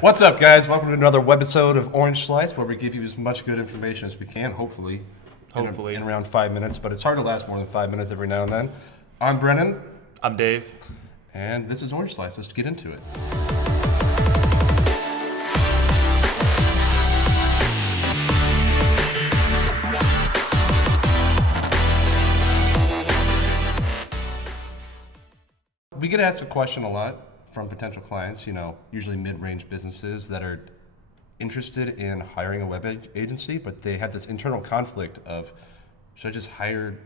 What's up, guys? Welcome to another webisode of Orange Slice, where we give you as much good information as we can, hopefully. In around 5 minutes, but it's hard to last more than 5 minutes every now and then. I'm Brennan. I'm Dave. And this is Orange Slice. Let's get into it. We get asked a question a lot from potential clients, usually mid-range businesses that are interested in hiring a web agency, but they have this internal conflict of, should I just hire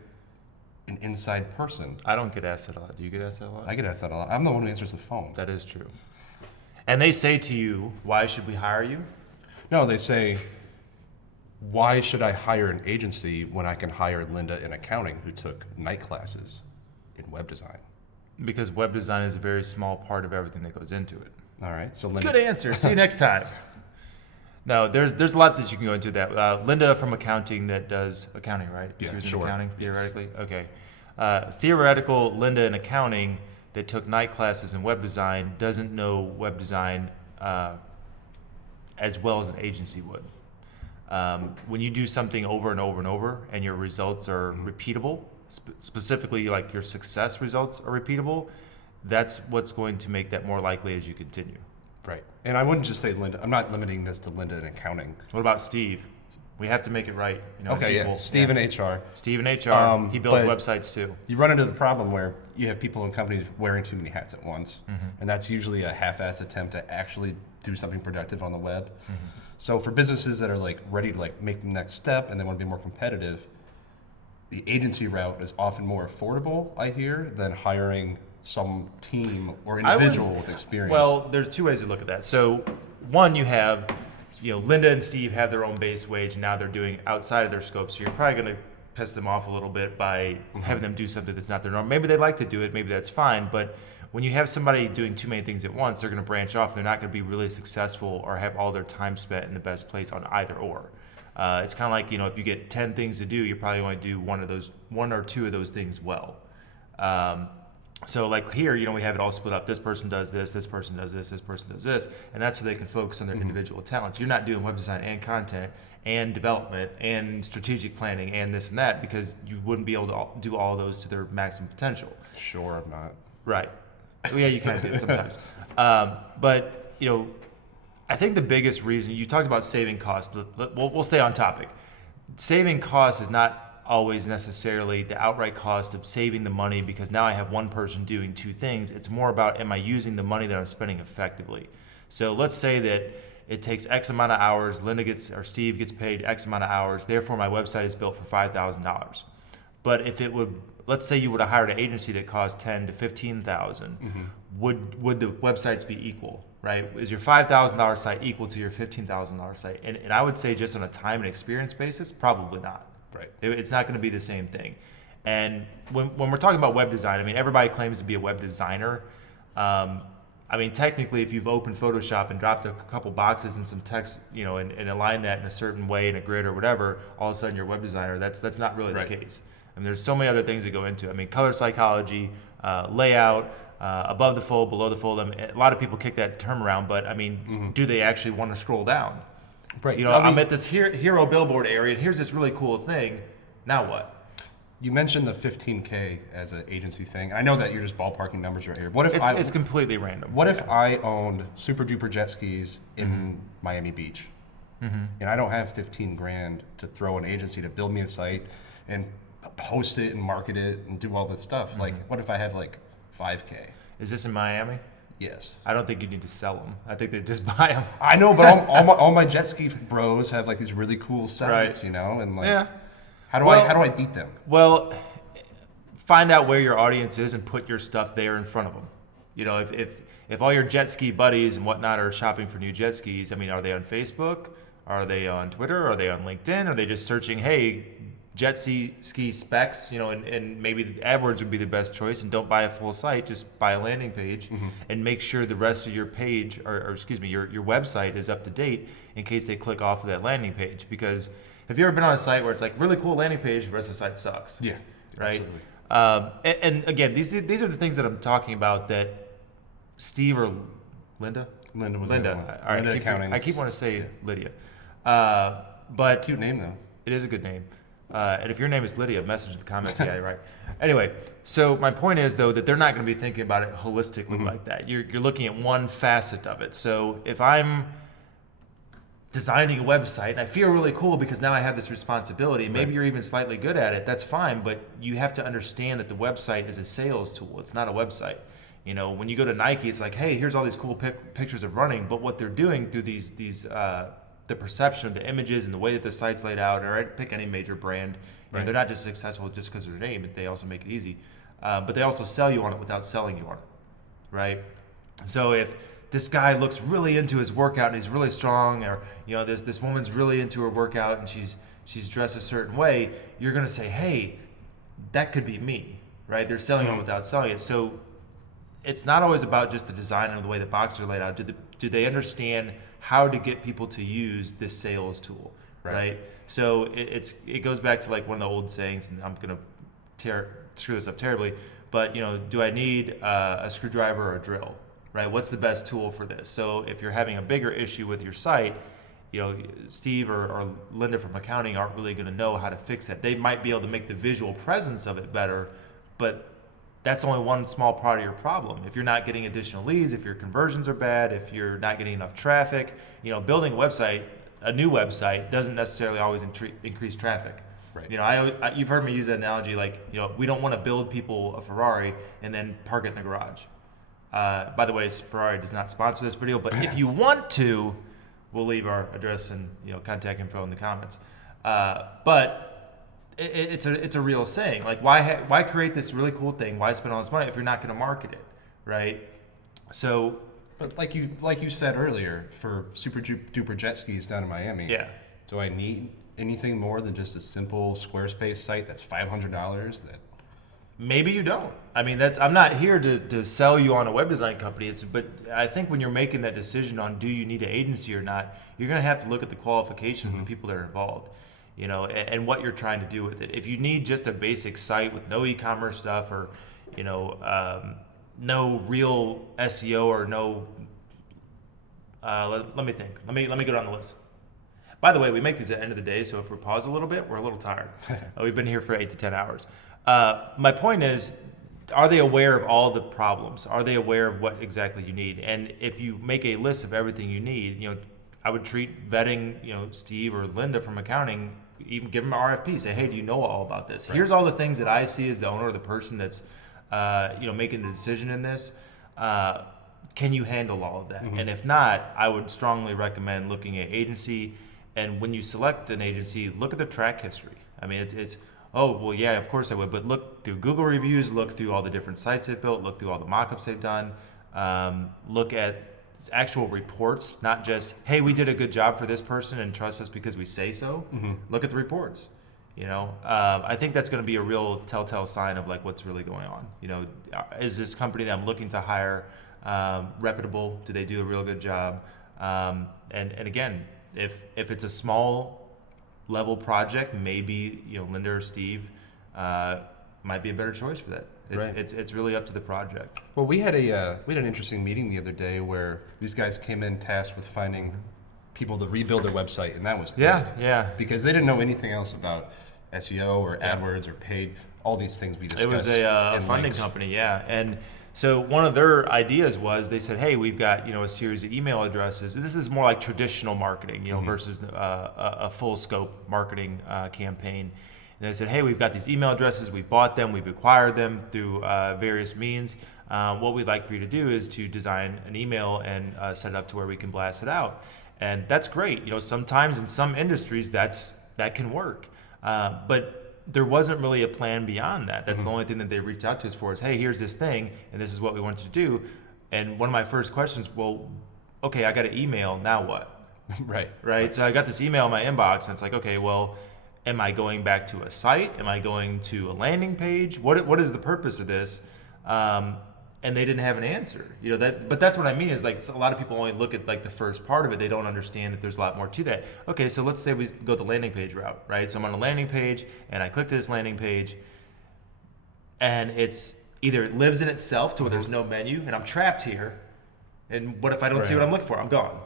an inside person? I don't get asked that a lot. Do you get asked that a lot? I get asked that a lot. I'm the one who answers the phone. That is true. And they say to you, why should we hire you? No, they say, why should I hire an agency when I can hire Linda in accounting who took night classes in web design? Because web design is a very small part of everything that goes into it. All right, so Linda. Good answer. See you next time. No, there's a lot that you can go into that. Linda from accounting that does accounting, right? Yeah, she was sure. in accounting, theoretically? Yes. Okay. Theoretical Linda in accounting that took night classes in web design doesn't know web design as well as an agency would. When you do something over and over and over and your results are repeatable, specifically like your success results are repeatable, that's what's going to make that more likely as you continue. Right. And I wouldn't just say Linda. I'm not limiting this to Linda in accounting. What about Steve? We have to make it right. Okay, yeah. Steve in HR. Steve in HR. He builds websites too. You run into the problem where you have people in companies wearing too many hats at once. Mm-hmm. And that's usually a half-assed attempt to actually do something productive on the web. Mm-hmm. So for businesses that are ready to make the next step and they want to be more competitive, the agency route is often more affordable, I hear, than hiring some team or individual with experience. Well, there's two ways to look at that. So one, you have, Linda and Steve have their own base wage, and now they're doing outside of their scope. So you're probably going to piss them off a little bit by having them do something that's not their norm. Maybe they'd like to do it, maybe that's fine. But when you have somebody doing too many things at once, they're going to branch off. They're not going to be really successful or have all their time spent in the best place on either or. It's kind of like, if you get 10 things to do, you probably want to do one or two of those things well. So like here, we have it all split up. This person does this person does this person does this, and that's so they can focus on their individual talents. You're not doing web design and content and development and strategic planning and this and that because you wouldn't be able to do all of those to their maximum potential. Sure, I'm not. Right. Well, yeah, you can do it sometimes. But, I think the biggest reason, you talked about saving costs. We'll stay on topic. Saving costs is not always necessarily the outright cost of saving the money because now I have one person doing two things. It's more about, am I using the money that I'm spending effectively? So let's say that it takes X amount of hours, Steve gets paid X amount of hours, therefore my website is built for $5,000. But if it would, let's say you would have hired an agency that cost $10,000 to $15,000, would the websites be equal, right? Is your $5,000 site equal to your $15,000 site? And I would say just on a time and experience basis, probably not. Right. It's not going to be the same thing. And when we're talking about web design, everybody claims to be a web designer. Technically, if you've opened Photoshop and dropped a couple boxes and some text, and aligned that in a certain way in a grid or whatever, all of a sudden you're a web designer. That's not really the case. There's so many other things that go into it. Color psychology, layout, above the fold, below the fold. A lot of people kick that term around, but do they actually want to scroll down? Right. I'm at this hero billboard area, and here's this really cool thing. Now what? You mentioned the $15K as an agency thing. I know that you're just ballparking numbers right here. What if it's completely random? What if I owned super duper jet skis in Miami Beach, and I don't have $15,000 to throw an agency to build me a site and post it and market it and do all this stuff? What if I have $5K? Is this in Miami? Yes. I don't think you need to sell them. I think they just buy them. I know, but all my jet ski bros have these really cool sites, and yeah. How do I beat them? Well, find out where your audience is and put your stuff there in front of them. If all your jet ski buddies and whatnot are shopping for new jet skis, are they on Facebook? Are they on Twitter? Are they on LinkedIn? Are they just searching, hey, jet ski specs, and maybe AdWords would be the best choice, and don't buy a full site, just buy a landing page and make sure the rest of your page, or your website is up to date in case they click off of that landing page. Because have you ever been on a site where it's really cool landing page, the rest of the site sucks? Yeah, right. Absolutely. And again, these are the things that I'm talking about that Steve or Linda, Linda was Linda. the other one. All right, Linda Accounting. I keep wanting to say Lydia. But it's a cute name though. it is a good name. And if your name is Lydia, message in the comments. Yeah, you're right. Anyway, so my point is, though, that they're not going to be thinking about it holistically like that. You're looking at one facet of it. So if I'm designing a website, I feel really cool because now I have this responsibility. Maybe you're even slightly good at it. That's fine. But you have to understand that the website is a sales tool. It's not a website. You know, when you go to Nike, it's like, hey, here's all these cool pictures of running. But what they're doing through the perception of the images and the way that the site's laid out, or pick any major brand, you know, they're not just successful just because of their name, but they also make it easy. But they also sell you on it without selling you on it, right? So if this guy looks really into his workout and he's really strong, or you know, this woman's really into her workout and she's dressed a certain way, you're gonna say, hey, that could be me, right? They're selling on it without selling it. So it's not always about just the design and the way the boxes are laid out. Do they understand how to get people to use this sales tool, right? So it goes back to like one of the old sayings, and I'm gonna screw this up terribly, but you know, do I need a screwdriver or a drill, right? What's the best tool for this? So if you're having a bigger issue with your site, you know, Steve or Linda from accounting aren't really gonna know how to fix that. They might be able to make the visual presence of it better, but that's only one small part of your problem. If you're not getting additional leads, if your conversions are bad, if you're not getting enough traffic, you know, building a new website doesn't necessarily always increase traffic. Right. You know, you've heard me use that analogy, like, you know, we don't want to build people a Ferrari and then park it in the garage. By the way, Ferrari does not sponsor this video, but if you want to, we'll leave our address and, you know, contact info in the comments. But it's a real saying. Like, why create this really cool thing? Why spend all this money if you're not going to market it, right? So, but like you said earlier, for super duper jet skis down in Miami, do I need anything more than just a simple Squarespace site that's $500? That maybe you don't. I mean, I'm not here to sell you on a web design company. But I think when you're making that decision on do you need an agency or not, you're going to have to look at the qualifications and the people that are involved. You know, and what you're trying to do with it. If you need just a basic site with no e-commerce stuff, or, you know, no real SEO, or no, let me think. Let me go down the list. By the way, we make these at the end of the day, so if we pause a little bit, we're a little tired. We've been here for 8 to 10 hours. My point is, are they aware of all the problems? Are they aware of what exactly you need? And if you make a list of everything you need, you know, I would treat vetting, you know, Steve or Linda from accounting, even give them an RFP. Say, hey, do you know all about this? Right. Here's all the things that I see as the owner or the person that's, you know, making the decision in this. Can you handle all of that? And if not, I would strongly recommend looking at agency. And when you select an agency, look at the track history. I mean, it's oh, well, yeah, of course I would. But look through Google reviews, look through all the different sites they've built, look through all the mock-ups they've done, look at actual reports, not just, hey, we did a good job for this person and trust us because we say so. Look at the reports. You know, I think that's going to be a real telltale sign of like what's really going on. You know, is this company that I'm looking to hire reputable? Do they do a real good job? And again, if it's a small level project, maybe, you know, Linda or Steve might be a better choice for that. It's really up to the project. Well, we had an interesting meeting the other day where these guys came in tasked with finding people to rebuild their website, and that was it. Because they didn't know anything else about SEO or AdWords or paid, all these things we discussed. It was a funding company, and so one of their ideas was they said, hey, we've got, you know, a series of email addresses. This is more like traditional marketing, you know, versus a full scope marketing campaign. And they said, hey, we've got these email addresses, we bought them, we've acquired them through various means. What we'd like for you to do is to design an email and set it up to where we can blast it out. And that's great. You know, sometimes in some industries that can work. But there wasn't really a plan beyond that. That's the only thing that they reached out to us for is, hey, here's this thing, and this is what we want you to do. And one of my first questions, well, okay, I got an email, now what? Right. So I got this email in my inbox, and it's like, okay, well, am I going back to a site? Am I going to a landing page? What is the purpose of this? And they didn't have an answer. You know, but that's what I mean is like a lot of people only look at like the first part of it. They don't understand that there's a lot more to that. Okay, so let's say we go the landing page route, right? So I'm on a landing page and I click to this landing page, and it's either it lives in itself to where there's no menu and I'm trapped here, And what if I don't see what I'm looking for? I'm gone,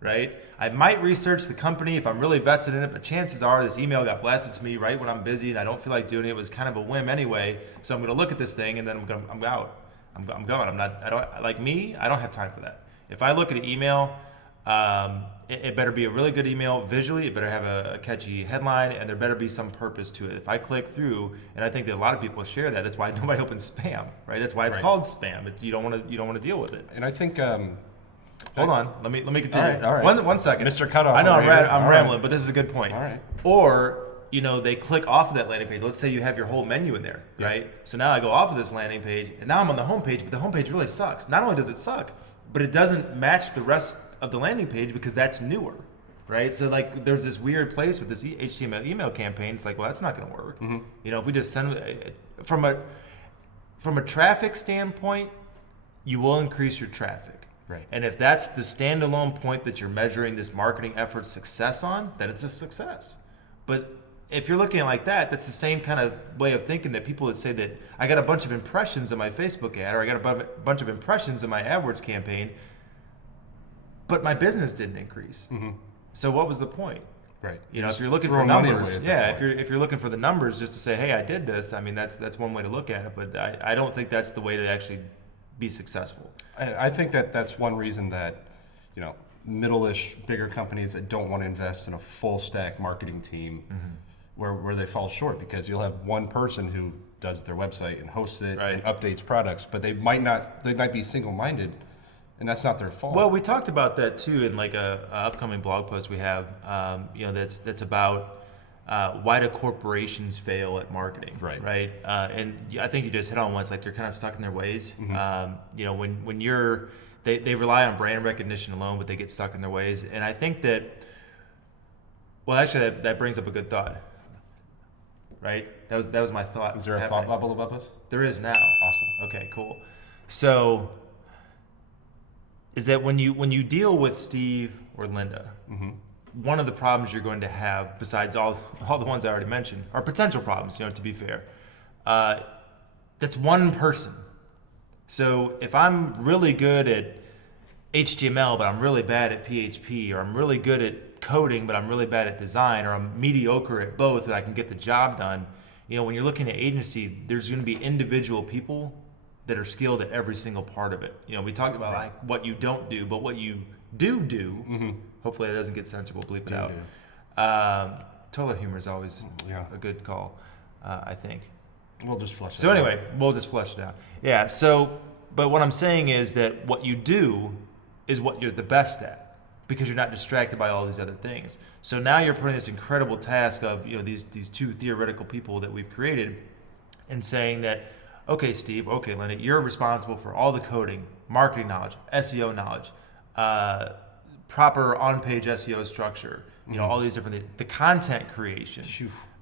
right? I might research the company if I'm really vested in it, but chances are this email got blasted to me right when I'm busy and I don't feel like doing it. It was kind of a whim anyway, so I'm going to look at this thing and then I'm out. I'm gone. I don't have time for that. If I look at an email, it better be a really good email visually. It better have a catchy headline, and there better be some purpose to it. If I click through, and I think that a lot of people share that, that's why nobody opens spam, right? That's why it's called spam. You don't want to deal with it. And I think. Hold on, let me continue. All right. One second, Mr. Cutoff. I know I'm All rambling, right. but this is a good point. All right. Or they click off of that landing page. Let's say you have your whole menu in there, right? So now I go off of this landing page, and now I'm on the home page, but the home page really sucks. Not only does it suck, but it doesn't match the rest of the landing page because that's newer, right? So like there's this weird place with this HTML email campaign. It's like, well, that's not going to work. Mm-hmm. If we just send from a traffic standpoint, you will increase your traffic. Right. And if that's the standalone point that you're measuring this marketing effort's success on, then it's a success. But if you're looking at it like that, that's the same kind of way of thinking that people that say that I got a bunch of impressions in my Facebook ad, or I got a bunch of impressions in my AdWords campaign, but my business didn't increase. Mm-hmm. So what was the point? Right. If you're looking for numbers, if you're looking for the numbers just to say, hey, I did this, I mean, that's one way to look at it, but I don't think that's the way to actually be successful. I think that's one reason that, middle-ish, bigger companies that don't want to invest in a full stack marketing team, where they fall short, because you'll have one person who does their website and hosts it and updates products, but they might be single-minded, and that's not their fault. Well, we talked about that too in like a upcoming blog post we have, that's about why do corporations fail at marketing, right? And I think you just hit on one. It's like they're kind of stuck in their ways. Mm-hmm. When they rely on brand recognition alone, but they get stuck in their ways. And I think that, well, actually, that brings up a good thought, right? That was my thought. Is there a thought bubble above us? There is now. Awesome. Okay, cool. So, is that when you deal with Steve or Linda, mm-hmm. one of the problems you're going to have, besides all the ones I already mentioned, are potential problems, to be fair. That's one person. So if I'm really good at HTML, but I'm really bad at PHP, or I'm really good at coding, but I'm really bad at design, or I'm mediocre at both, but I can get the job done, when you're looking at agency, there's going to be individual people that are skilled at every single part of it. We talked about like what you don't do, but what you do, mm-hmm. hopefully that doesn't get censored, we'll bleep it out. Toilet humor is always a good call, I think. We'll just flush it out. So anyway, we'll just flush it out. Yeah, so, but what I'm saying is that what you do is what you're the best at, because you're not distracted by all these other things. So now you're putting this incredible task of, these two theoretical people that we've created, and saying that, okay, Steve, okay, Linda, you're responsible for all the coding, marketing knowledge, SEO knowledge, proper on-page SEO structure, mm-hmm. all these different things, the content creation,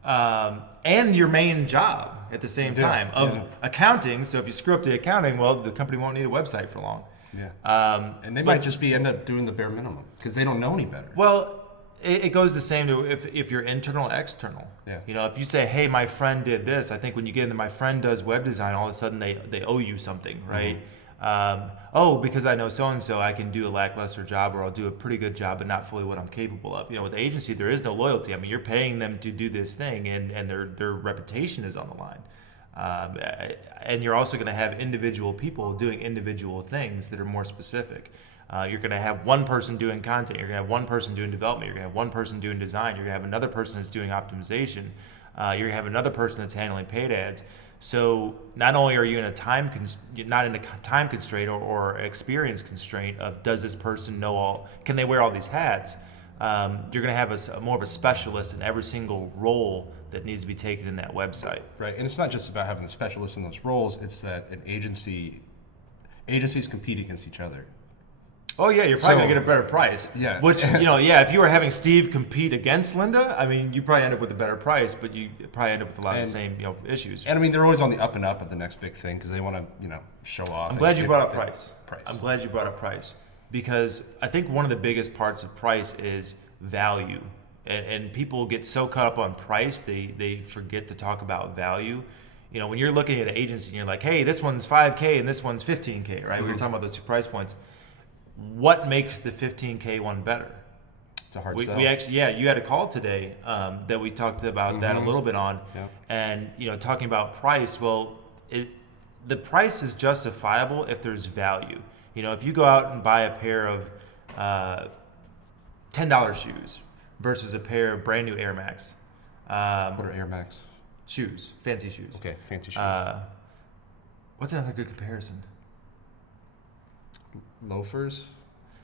and your main job at the same time of accounting. So if you screw up the accounting, well, the company won't need a website for long. Yeah. And they might just end up doing the bare minimum because they don't know any better. Well, it goes the same to if you're internal or external. Yeah. If you say, hey, my friend did this, I think when you get into my friend does web design, all of a sudden they owe you something, right? Mm-hmm. Because I know so-and-so, I can do a lackluster job, or I'll do a pretty good job, but not fully what I'm capable of. With the agency, there is no loyalty. I mean, you're paying them to do this thing, and their reputation is on the line. And you're also going to have individual people doing individual things that are more specific. You're going to have one person doing content. You're going to have one person doing development. You're going to have one person doing design. You're going to have another person that's doing optimization. You're going to have another person that's handling paid ads. So not only are you in a time constraint or experience constraint of does this person can they wear all these hats? You're going to have more of a specialist in every single role that needs to be taken in that website. Right, and it's not just about having the specialists in those roles. It's that agencies compete against each other. Oh yeah, you're probably gonna get a better price. Yeah. Which if you were having Steve compete against Linda, I mean, you probably end up with a better price, but you probably end up with a lot of the same issues. And I mean, they're always on the up and up of the next big thing because they want to show off. I'm glad you brought up price. I'm glad you brought up price, because I think one of the biggest parts of price is value, and people get so caught up on price they forget to talk about value. When you're looking at an agency and you're like, hey, this one's $5K and this one's $15K, right? Mm-hmm. We were talking about those two price points. what makes the 15K one better? It's a hard We sell. actually, you had a call today that we talked about that a little bit on, and talking about price. Well, the price is justifiable if there's value. If you go out and buy a pair of $10 shoes versus a pair of brand new Air Max. What are Air Max? Shoes, fancy shoes. Okay, fancy shoes. What's another good comparison? Loafers?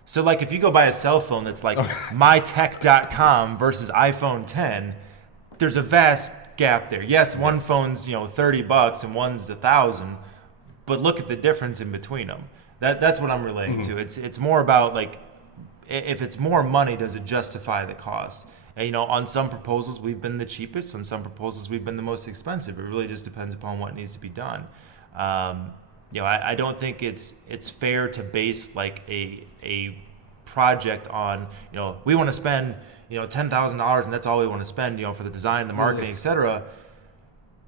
So like if you go buy a cell phone that's like mytech.com versus iPhone 10, there's a vast gap there. Yes, one phone's $30 and one's $1,000, but look at the difference in between them. That's what I'm relating to. It's more about like if it's more money, does it justify the cost? And on some proposals we've been the cheapest, on some proposals we've been the most expensive. It really just depends upon what needs to be done. I don't think it's fair to base like a project on we want to spend $10,000 and that's all we want to spend for the design, the marketing, etc.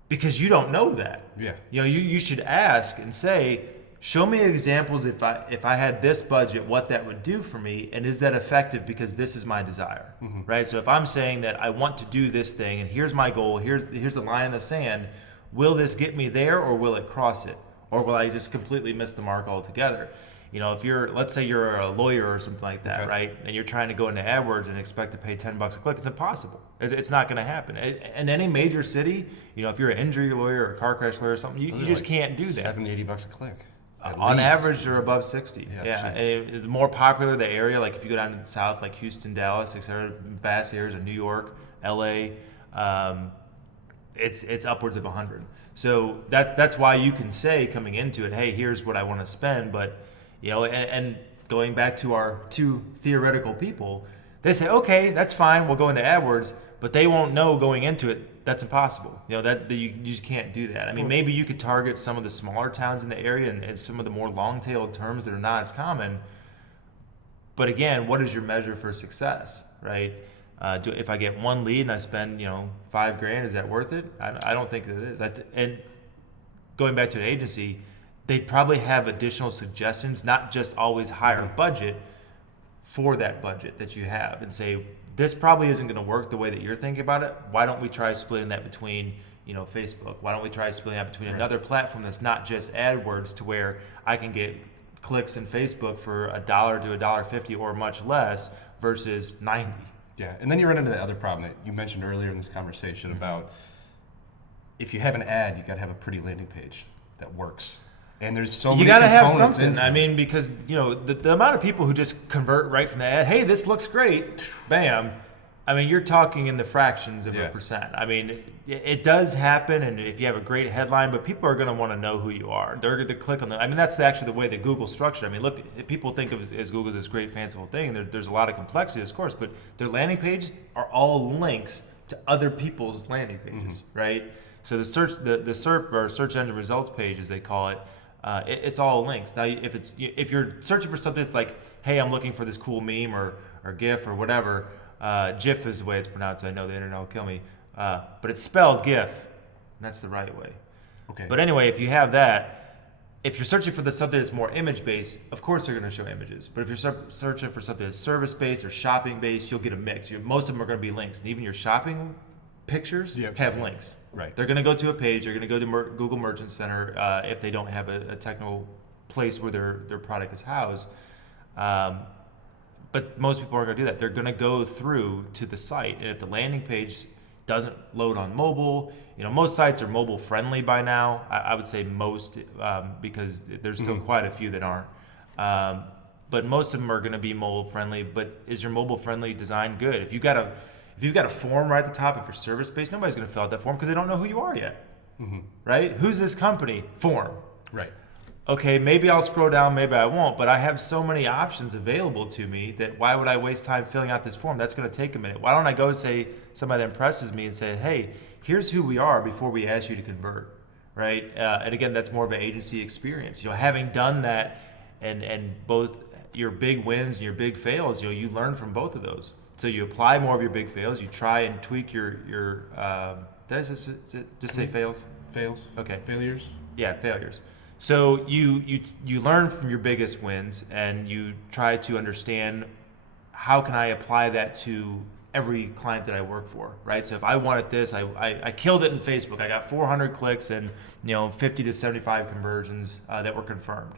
Because you don't know that. You should ask and say, show me examples if I had this budget, what that would do for me, and is that effective because this is my desire, right? So if I'm saying that I want to do this thing and here's my goal, here's the line in the sand, will this get me there or will it cross it? Or will I just completely miss the mark altogether? If let's say you're a lawyer or something like that, right? And you're trying to go into AdWords and expect to pay $10 a click, it's impossible. It's not going to happen. In any major city, if you're an injury lawyer or a car crash lawyer or something, you just can't do that. $70-$80 a click. On average, they're above 60. Yeah. And the more popular the area, like if you go down to the south, like Houston, Dallas, etc., vast areas of New York, LA, it's upwards of 100. So that's why you can say coming into it, hey, here's what I want to spend. But and going back to our two theoretical people, they say, okay, that's fine, we'll go into AdWords, but they won't know going into it. That's impossible. That you just can't do that. I mean, maybe you could target some of the smaller towns in the area and some of the more long-tailed terms that are not as common. But again, what is your measure for success, right? If I get one lead and I spend $5,000, is that worth it? I don't think that it is. And going back to an agency, they'd probably have additional suggestions, not just always higher budget for that budget that you have, and say, this probably isn't going to work the way that you're thinking about it. Why don't we try splitting that between, Facebook? Why don't we try splitting that between another platform that's not just AdWords, to where I can get clicks in Facebook for $1 to $1.50 or much less versus 90. Yeah, and then you run into the other problem that you mentioned earlier in this conversation about if you have an ad, you got to have a pretty landing page that works. And there's so many you got to have components something. into it. I mean, because the amount of people who just convert right from the ad, hey, this looks great, bam. I mean, you're talking in the fractions of a percent. I mean, it does happen, and if you have a great headline, but people are going to want to know who you are. They're going to click on I mean, that's actually the way that Google's structured. I mean, look, people think of as Google as this great fanciful thing. There's a lot of complexity, of course, but their landing pages are all links to other people's landing pages, right? So the SERP, or search engine results page, as they call it, it's all links. Now, if you're searching for something that's like, hey, I'm looking for this cool meme or GIF or whatever, GIF is the way it's pronounced. I know the internet will kill me, but it's spelled GIF, and that's the right way. Okay. But anyway, if you have that, if you're searching for something that's more image-based, of course they're going to show images. But if you're searching for something that's service-based or shopping-based, you'll get a mix. Most of them are going to be links, and even your shopping pictures have links. Right. They're going to go to a page. They're going to go to Google Merchant Center if they don't have a technical place where their product is housed. But most people aren't going to do that. They're going to go through to the site, and if the landing page doesn't load on mobile, most sites are mobile friendly by now. I would say most, because there's still quite a few that aren't. But most of them are going to be mobile friendly. But is your mobile friendly design good? If you've got a form right at the top, if you're service based, nobody's going to fill out that form because they don't know who you are yet, right? Who's this company? Form, right? Okay, maybe I'll scroll down, maybe I won't, but I have so many options available to me that why would I waste time filling out this form? That's going to take a minute. Why don't I go say somebody that impresses me and say, hey, here's who we are before we ask you to convert, right? And again, that's more of an agency experience. Having done that, and both your big wins and your big fails, you learn from both of those. So you apply more of your big fails. You try and tweak your did I just say fails? Fails. Okay. Failures. Yeah, failures. So you learn from your biggest wins, and you try to understand how can I apply that to every client that I work for, right? So if I wanted this, I killed it in Facebook. I got 400 clicks and 50 to 75 conversions that were confirmed.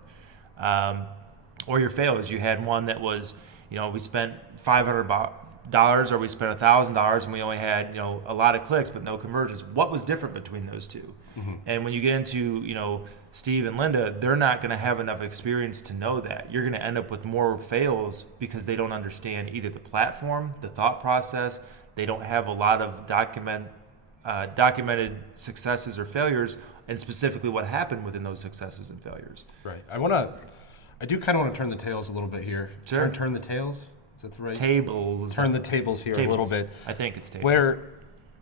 Or your fails. You had one that was, we spent $500 or we spent $1,000 and we only had a lot of clicks but no conversions. What was different between those two? Mm-hmm. And when you get into Steve and Linda, they're not going to have enough experience to know that. You're going to end up with more fails because they don't understand either the platform, the thought process. They don't have a lot of documented successes or failures, and specifically what happened within those successes and failures. Right. I do kind of want to turn the tables a little bit here. Sure. Turn the tails? Is that the right? Tables. Turn the tables here a little bit. I think it's tables. Where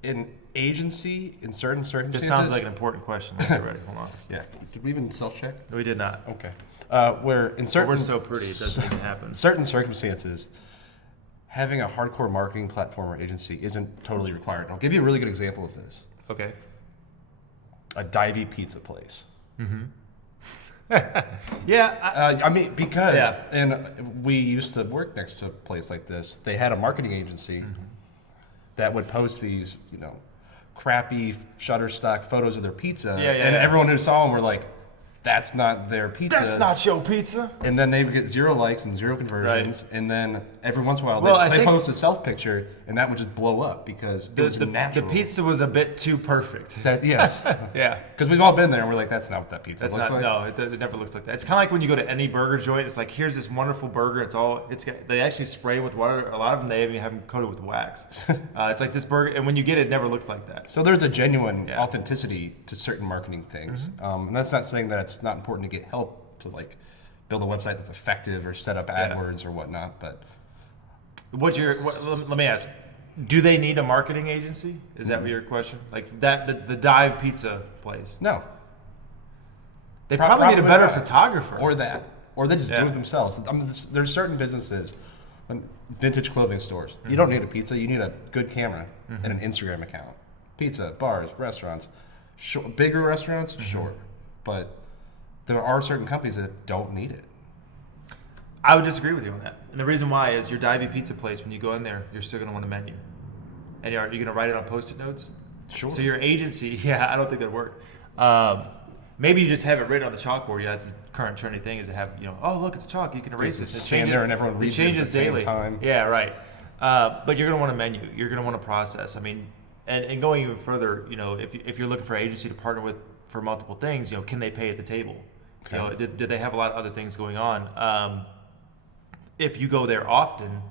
an agency, in certain circumstances... This sounds like an important question. Let's get ready. Hold on. Yeah. Did we even self-check? No, we did not. Okay. Where in certain... We're so pretty, it doesn't even happen. Certain circumstances, having a hardcore marketing platform or agency isn't totally required. I'll give you a really good example of this. Okay. A divey pizza place. Mm-hmm. Yeah. Because and we used to work next to a place like this. They had a marketing agency mm-hmm. that would post these, crappy Shutterstock photos of their pizza. And everyone who saw them were like, that's not their pizza. That's not your pizza. And then they would get 0 likes and 0 conversions. Right. And then every once in a while, they post a self picture, and that would just blow up because it was natural. The pizza was a bit too perfect. Yes. Yeah. Because we've all been there, and we're like, that's not what that pizza looks like. No, it never looks like that. It's kind of like when you go to any burger joint. It's like, here's this wonderful burger. They actually spray with water. A lot of them, they even have them coated with wax. It's like this burger, and when you get it, it never looks like that. So there's a genuine authenticity to certain marketing things. Mm-hmm. And that's not saying that it's not important to get help to build a website that's effective or set up AdWords or whatnot. But let me ask, do they need a marketing agency? Is that your question? Like that the dive pizza place? No. They probably need a better photographer. Or they just do it themselves. There's certain businesses, vintage clothing stores. Mm-hmm. You don't need a pizza. You need a good camera mm-hmm. and an Instagram account. Pizza, bars, restaurants. Bigger restaurants, mm-hmm. sure. But there are certain companies that don't need it. I would disagree with you on that. And the reason why is your divey pizza place, when you go in there, you're still going to want a menu. And are you going to write it on Post-it notes? Sure. So your agency, I don't think that'd work. Maybe you just have it written on the chalkboard. Yeah, that's the current trendy thing is to have, oh, look, it's chalk. You can erase this. Stand there and everyone reads it at the daily. Same time. Yeah, right. But you're going to want a menu. You're going to want a process. I mean, and going even further, if you're looking for an agency to partner with for multiple things, can they pay at the table? Okay. Did they have a lot of other things going on? If you go there often,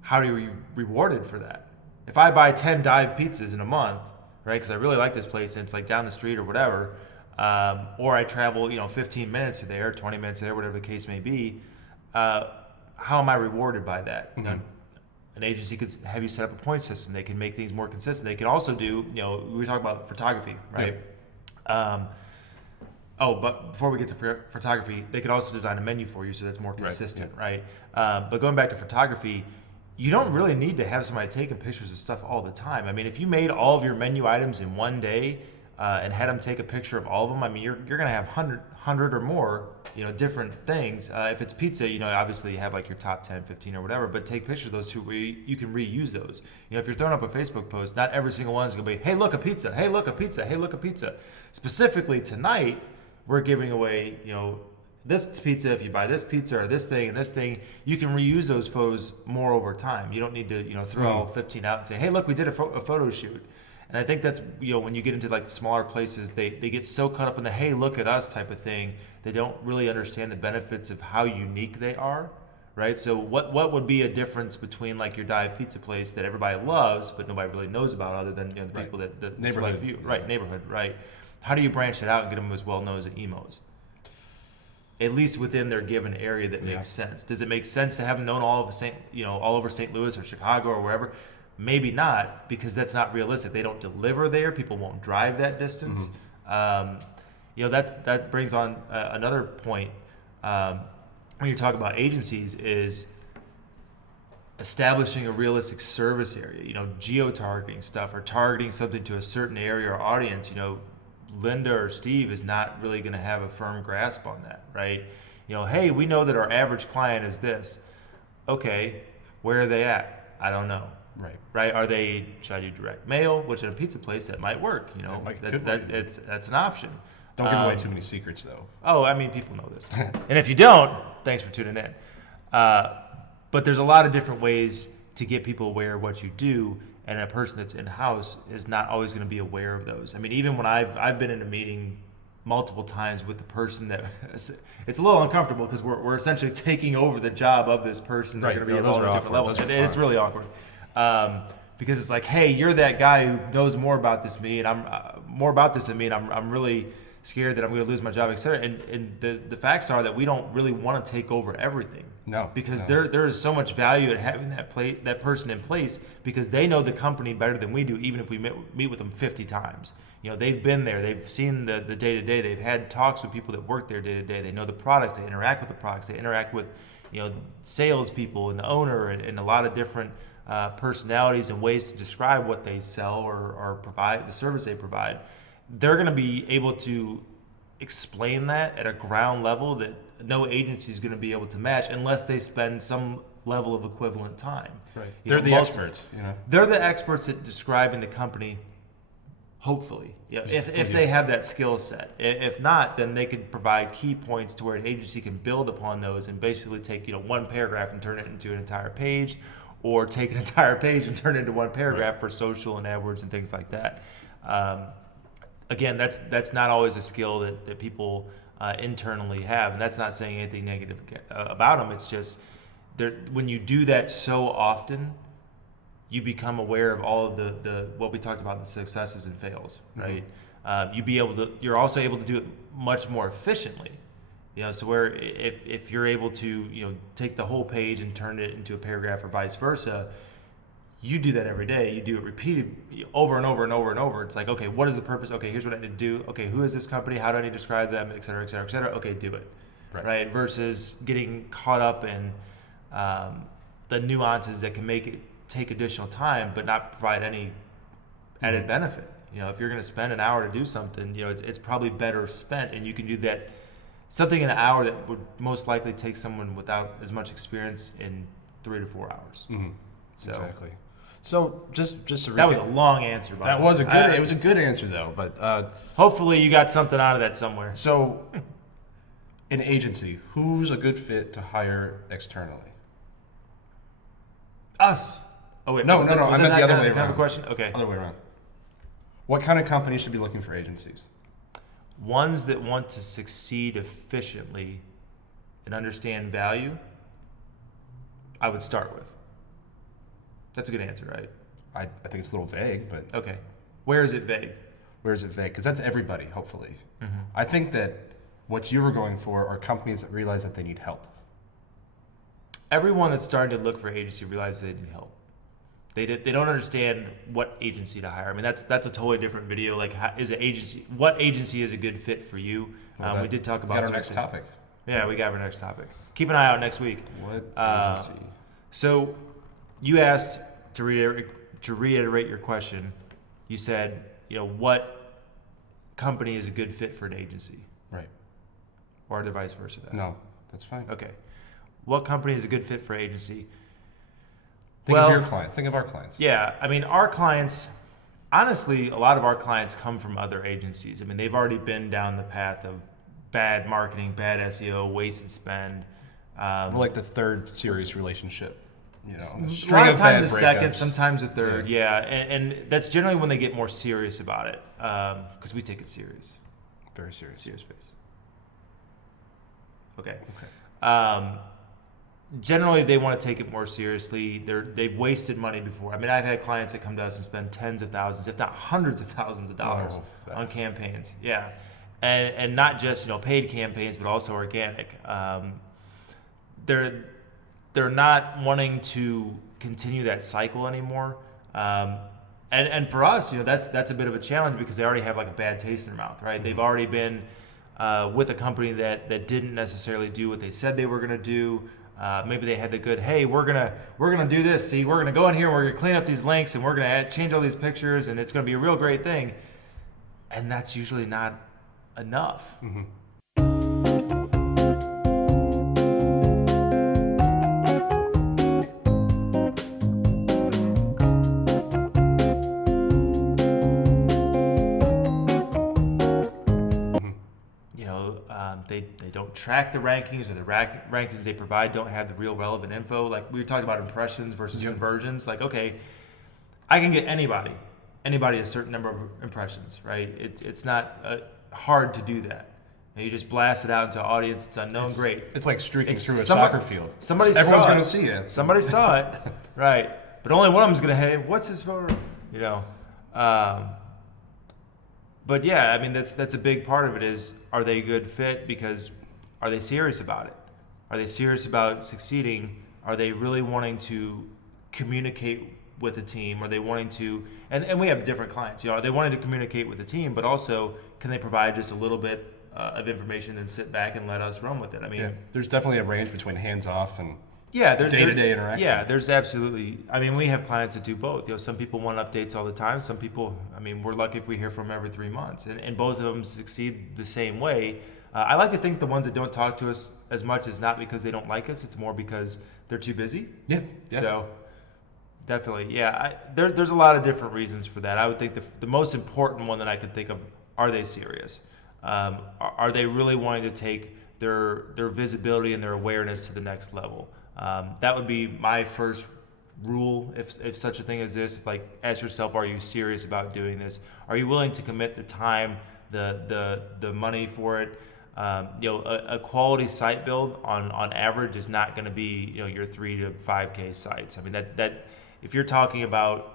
how are you rewarded for that? If I buy 10 dive pizzas in a month, right, because I really like this place and it's like down the street or whatever, or I travel, 15 minutes to there, 20 minutes to there, whatever the case may be, how am I rewarded by that? Mm-hmm. An agency could have you set up a point system. They can make things more consistent. They can also do, we talk about photography, right? Yeah. But before we get to photography, they could also design a menu for you so that's more consistent, right? But going back to photography, you don't really need to have somebody taking pictures of stuff all the time. I mean, if you made all of your menu items in one day and had them take a picture of all of them, I mean, you're going to have 100 or more, different things. If it's pizza, obviously you have like your top 10, 15 or whatever, but take pictures of those two where you can reuse those. If you're throwing up a Facebook post, not every single one is going to be, hey, look, a pizza. Hey, look, a pizza. Hey, look, a pizza. Specifically tonight, we're giving away, this pizza. If you buy this pizza or this thing and this thing, you can reuse those photos more over time. You don't need to, throw all 15 out and say, hey, look, we did a photo shoot. And I think that's, when you get into like the smaller places, they get so caught up in the, hey, look at us type of thing. They don't really understand the benefits of how unique they are, right? So what would be a difference between like your dive pizza place that everybody loves, but nobody really knows about other than the people that neighborhood view, right? Neighborhood, right? How do you branch it out and get them as well known as emos? At least within their given area that makes sense. Does it make sense to have them known all over St. Louis or Chicago or wherever? Maybe not, because that's not realistic. They don't deliver there. People won't drive that distance. Mm-hmm. That brings on another point when you talk about agencies is establishing a realistic service area. Geo-targeting stuff or targeting something to a certain area or audience. Linda or Steve is not really going to have a firm grasp on that, right? Hey, we know that our average client is this. Okay, where are they at? I don't know. Right? Are they? Should I do direct mail? Which in a pizza place that might work. That's an option. Don't give away too many secrets, though. Oh, I mean, people know this. And if you don't, thanks for tuning in. But there's a lot of different ways to get people aware of what you do, and a person that's in-house is not always going to be aware of those. I mean, even when I've been in a meeting multiple times with the person that it's a little uncomfortable because we're essentially taking over the job of this person. They're going to be involved at different levels, and it's really awkward. Because it's like, hey, you're that guy who knows more about this than me, and I'm more about this than me, and I'm really scared that I'm going to lose my job, etc. And the facts are that we don't really want to take over everything. No, because there is so much value at having that person in place, because they know the company better than we do, even if we meet with them 50 times. They've been there, they've seen the day to day, they've had talks with people that work there day to day, they know the products, they interact with the products, they interact with salespeople and the owner and a lot of different personalities and ways to describe what they sell or provide, the service they provide. They're going to be able to explain that at a ground level that no agency is going to be able to match unless they spend some level of equivalent time. Right. They're the experts. They're the experts at describing the company. Hopefully, if they have that skill set. If not, then they could provide key points to where an agency can build upon those and basically take one paragraph and turn it into an entire page, or take an entire page and turn it into one paragraph for social and AdWords and things like that. Again, that's not always a skill that people internally have, and that's not saying anything negative about them. It's just when you do that so often, you become aware of all of the what we talked about, the successes and fails, right? Mm-hmm. You're also able to do it much more efficiently. So where if you're able to take the whole page and turn it into a paragraph or vice versa, you do that every day. You do it repeated over and over and over and over. It's like, okay, what is the purpose? Okay, here's what I need to do. Okay, who is this company? How do I need to describe them? Et cetera, et cetera, et cetera. Okay, do it. Right? Versus getting caught up in the nuances that can make it take additional time but not provide any added benefit. If you're going to spend an hour to do something, it's probably better spent, and you can do that something in an hour that would most likely take someone without as much experience in 3 to 4 hours. Mm-hmm. Exactly. So just to recap, that was a long answer. That was it was a good answer though, but hopefully you got something out of that somewhere. So, an agency, who's a good fit to hire externally? Us. Oh wait, no. I meant the other way around. Kind of a question. Okay. Other way around. What kind of companies should be looking for agencies? Ones that want to succeed efficiently and understand value, I would start with. That's a good answer, right? I think it's a little vague, but... Okay. Where is it vague? Because that's everybody, hopefully. Mm-hmm. I think that what you were going for are companies that realize that they need help. Everyone that's starting to look for agency realizes they need help. They don't understand what agency to hire. I mean, that's a totally different video. Like, what agency is a good fit for you? Well, we did talk about our next topic. Yeah, we got our next topic. Keep an eye out next week. What agency? So you asked, to reiterate your question, you said, what company is a good fit for an agency? Right. Or the vice versa? No, that's fine. Okay. What company is a good fit for agency? Think of your clients. Think of our clients. Yeah. I mean, our clients, honestly, a lot of our clients come from other agencies. I mean, they've already been down the path of bad marketing, bad SEO, wasted spend. We're like the third serious relationship. A lot of times the second, sometimes the third. Yeah. And that's generally when they get more serious about it, because we take it serious. Very serious. Serious face. Okay. Generally, they want to take it more seriously. They've wasted money before. I mean, I've had clients that come to us and spend tens of thousands, if not hundreds of thousands of dollars on campaigns. Yeah, and not just paid campaigns, but also organic. They're not wanting to continue that cycle anymore. And for us, that's a bit of a challenge because they already have like a bad taste in their mouth, right? Mm-hmm. They've already been with a company that didn't necessarily do what they said they were going to do. Maybe they had the good, hey, we're gonna do this. See, we're gonna go in here and we're gonna clean up these links and we're gonna change all these pictures and it's gonna be a real great thing. and that's usually not enough. They don't track the rankings, or the rankings they provide don't have the real relevant info. Like we were talking about impressions versus conversions. Like, okay, I can get anybody a certain number of impressions, right? It's not hard to do that. You just blast it out into an audience. It's unknown. Great. It's like streaking through a soccer field. Everyone's going to see it. Somebody saw it, right? But only one of them's going to, hey, what's his photo? But yeah, I mean, that's a big part of it is, are they a good fit? Because are they serious about it? Are they serious about succeeding? Are they really wanting to communicate with a team? Are they wanting to, and we have different clients, are they wanting to communicate with the team, but also can they provide just a little bit of information and sit back and let us run with it? I mean, there's definitely a range between hands-off and there's day-to-day interaction. Yeah, there's absolutely. I mean, we have clients that do both. Some people want updates all the time. Some people, I mean, we're lucky if we hear from them every 3 months, and both of them succeed the same way. I like to think the ones that don't talk to us as much is not because they don't like us. It's more because they're too busy. Yeah. So definitely, there's a lot of different reasons for that. I would think the most important one that I could think of, are they serious? Are they really wanting to take their visibility and their awareness to the next level? That would be my first rule, if such a thing exists. Like, ask yourself, are you serious about doing this? Are you willing to commit the time, the money for it? A quality site build on average is not going to be your 3 to 5K sites. I mean, that if you're talking about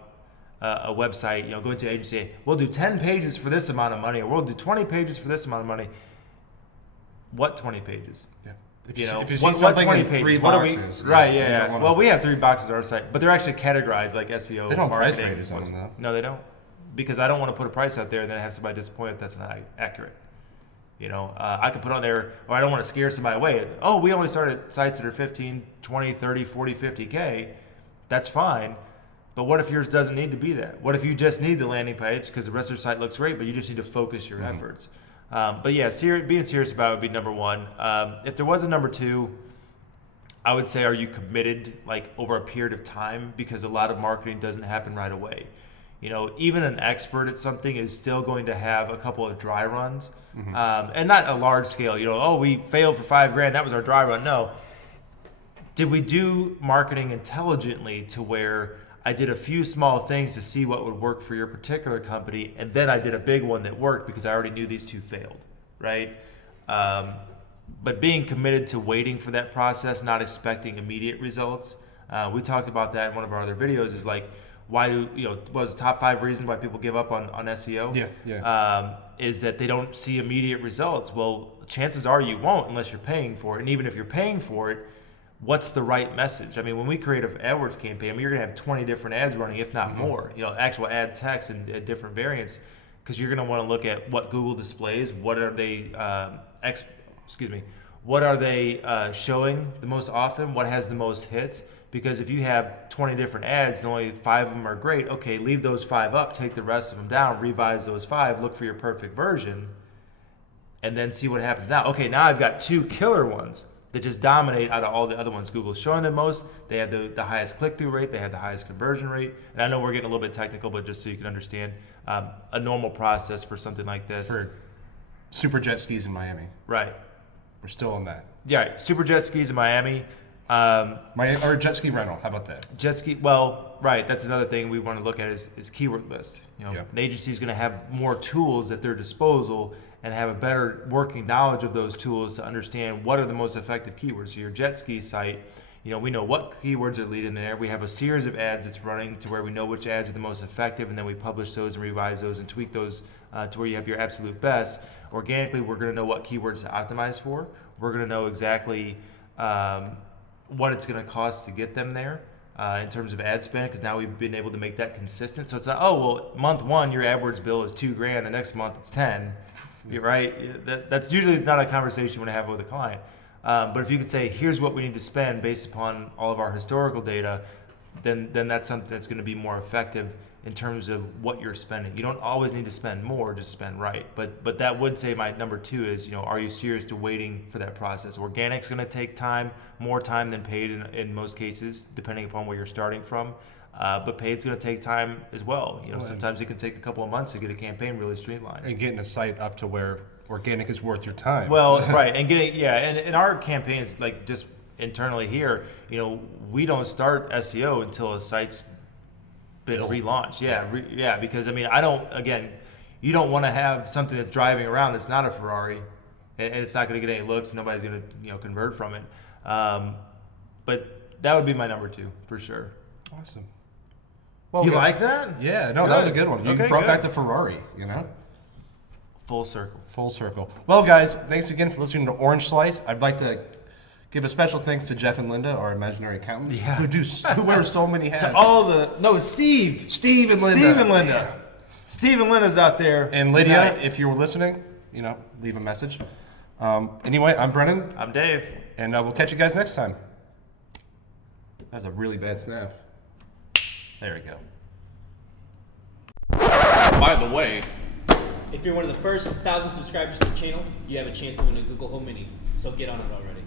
a website, going to an agency, we'll do 10 pages for this amount of money, or we'll do 20 pages for this amount of money. What 20 pages? Yeah. If you see something 20 in pages, 3 what boxes, are we? Right, yeah. Well, we have 3 boxes on our site, but they're actually categorized like SEO. They don't price marketing. ranges on them, though. No, they don't, because I don't want to put a price out there and then have somebody disappointed that's not accurate. I could put on there, or I don't want to scare somebody away. Oh, we only start at sites that are 15, 20, 30, 40, 50K. That's fine. But what if yours doesn't need to be that? What if you just need the landing page because the rest of your site looks great, but you just need to focus your efforts? But yeah, being serious about it would be number one. If there was a number two, I would say, are you committed like over a period of time? Because a lot of marketing doesn't happen right away. Even an expert at something is still going to have a couple of dry runs, and not a large scale. Oh, we failed for $5,000. That was our dry run. No. Did we do marketing intelligently to where I did a few small things to see what would work for your particular company, and then I did a big one that worked because I already knew these two failed, right? But being committed to waiting for that process, not expecting immediate results. We talked about that in one of our other videos. Is like, why do what was the top 5 reasons why people give up on SEO? Yeah. Is that they don't see immediate results. Well, chances are you won't unless you're paying for it, and even if you're paying for it, what's the right message? I mean, when we create an AdWords campaign, you're going to have 20 different ads running, if not more. Actual ad text and different variants, because you're going to want to look at what Google displays. What are they? What are they showing the most often? What has the most hits? Because if you have 20 different ads and only 5 of them are great, okay, leave those 5 up, take the rest of them down, revise those 5, look for your perfect version, and then see what happens now. Okay, now I've got 2 killer ones that just dominate out of all the other ones. Google's showing the most. They have the highest click-through rate. They have the highest conversion rate. And I know we're getting a little bit technical, but just so you can understand a normal process for something like this. For super jet skis in Miami. Right. We're still on that. Yeah, super jet skis in Miami. Or jet ski rental. How about that? Jet ski. Well, right. That's another thing we want to look at is keyword list. An agency is going to have more tools at their disposal and have a better working knowledge of those tools to understand what are the most effective keywords. So your jet ski site, we know what keywords are leading there. We have a series of ads that's running to where we know which ads are the most effective, and then we publish those and revise those and tweak those to where you have your absolute best. Organically, we're going to know what keywords to optimize for. We're going to know exactly what it's going to cost to get them there in terms of ad spend, because now we've been able to make that consistent. So it's not, month 1 your AdWords bill is $2,000, the next month it's 10. You're right. That's usually not a conversation you want to have with a client. But if you could say, here's what we need to spend based upon all of our historical data then that's something that's going to be more effective in terms of what you're spending. You don't always need to spend more, just spend right. But that would say my number 2 is, you know, are you serious to waiting for that process? Organic's going to take time, more time than paid in most cases, depending upon where you're starting from. But paid's going to take time as well. You know, sometimes it can take a couple of months to get a campaign really streamlined. And getting a site up to where organic is worth your time. Well, right, and and in our campaigns, like just internally here, you know, we don't start SEO until a site's been relaunched. Because I mean, you don't want to have something that's driving around that's not a Ferrari, and it's not going to get any looks. Nobody's going to, you know, convert from it. But that would be my number 2 for sure. Awesome. Well, you like that? Yeah, no, that was a good one. You brought back the Ferrari, you know? Full circle. Full circle. Well, guys, thanks again for listening to Orange Slice. I'd like to give a special thanks to Jeff and Linda, our imaginary accountants, who wear so many hats. Steve and Linda. Steve and Linda's out there. And Lydia, if you were listening, you know, leave a message. Anyway, I'm Brennan. I'm Dave. And we'll catch you guys next time. That was a really bad snap. There we go. By the way, if you're one of the first 1,000 subscribers to the channel, you have a chance to win a Google Home Mini. So get on it already.